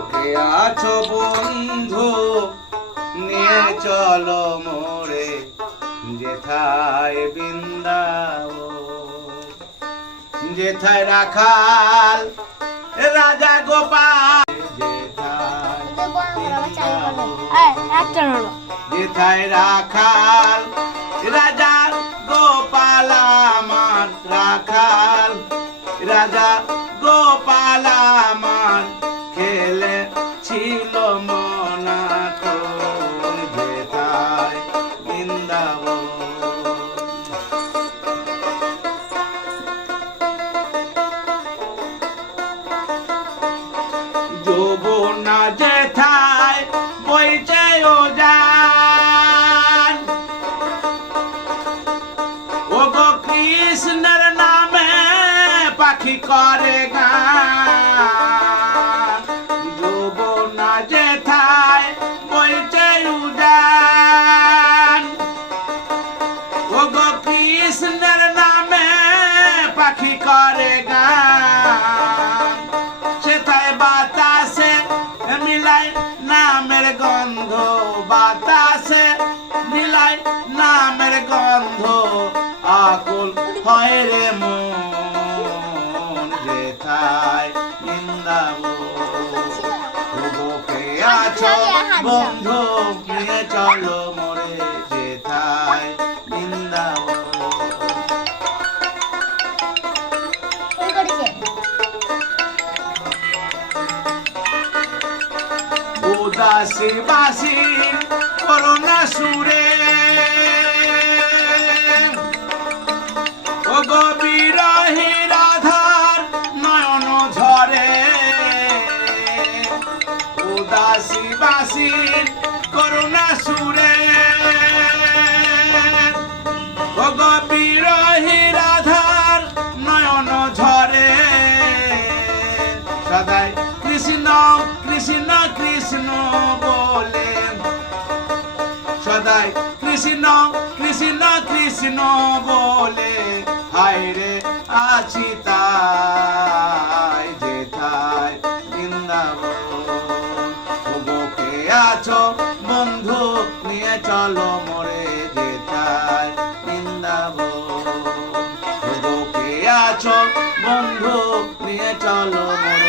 বুকে আছো বন্ধু নিয়ে চলো মোরে যেথায় বৃন্দাবন, যেথায় রাখাল রাজা গোপাল, যেথায় রাখাল রাজা গোপাল আমার, রাখাল রাজা গোপাল আমার খেলে ছিল মনা তোর যেথায় বৃন্দাবন। যৌবনা যেথায় বইছে ও যান, ও গো কৃষ্ণের নামে পাখি করে গান। যৌবনা যেথায় বইছে উজান, ও গো কৃষ্ণের নামে পাখি করে গান। সেথায় বাতাসে মিলাই নামের গন্ধ, বাতাসে মিলাই নামের গন্ধ, আকুল হয় রে মন যেথায় বৃন্দাবন। বুকে আছো বন্ধু নিয়ে চলো মোরে যেথায় বৃন্দাবন। উদাসী বাসী করোনা সুরে, ও গো বিরহী রাধার নয়ন ঝরে। উদাসী বাসী করোনা সুরে, ও গো বিরহী রাধার নয়ন ঝরে। সদাই কৃষ্ণ কৃষ্ণ কৃষ্ণ বলে, সদাই কৃষ্ণ কৃষ্ণ কৃষ্ণ বলে, হায় রে আছি তাই যেথায় বৃন্দাবন। বুকে আছো বন্ধু নিয়ে চলো মোরে যেথায় বৃন্দাবন। বুকে আছো বন্ধু নিয়ে চলো মোরে